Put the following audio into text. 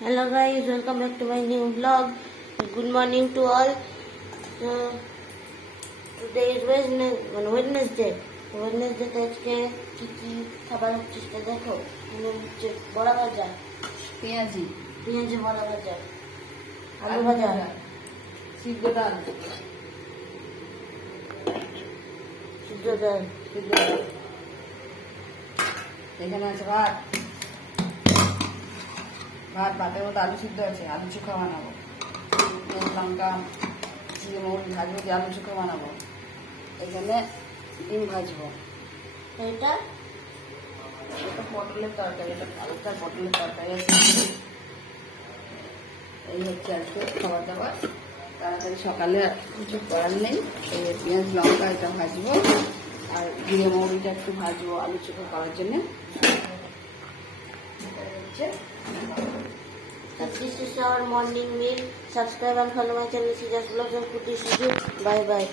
Hello guys, welcome back to my new vlog. Good morning to all. Today is Wednesday. Wednesday আজকে কি খাবার হচ্ছে সেটা দেখো। হচ্ছে বড়া ভাজা, পেঁয়াজি বড়া ভাজা, আলু ভাজা, সিদ্ধ ডাল, এখানে আছে ভাতের মধ্যে আলু সিদ্ধ আছে, আলু চোখা বানাবো, লঙ্কা জিরে মৌরি ভাজবো দিয়ে আলু চোখা বানাবো। এখানে ডিম ভাজবো। এটা পটলের তরকারি, এটা আলুটা পটলের তরকারি আছে। এই হচ্ছে আজকে খাবার দাবার। তাড়াতাড়ি সকালে কিছু করার নেই। পেঁয়াজ লঙ্কা এটা ভাজবো আর জিরে মৌরিটা একটু ভাজবো আলু চোখা করার জন্যে। This is our morning meal. Subscribe and follow my channel. See just vlogs and put this video. Bye bye.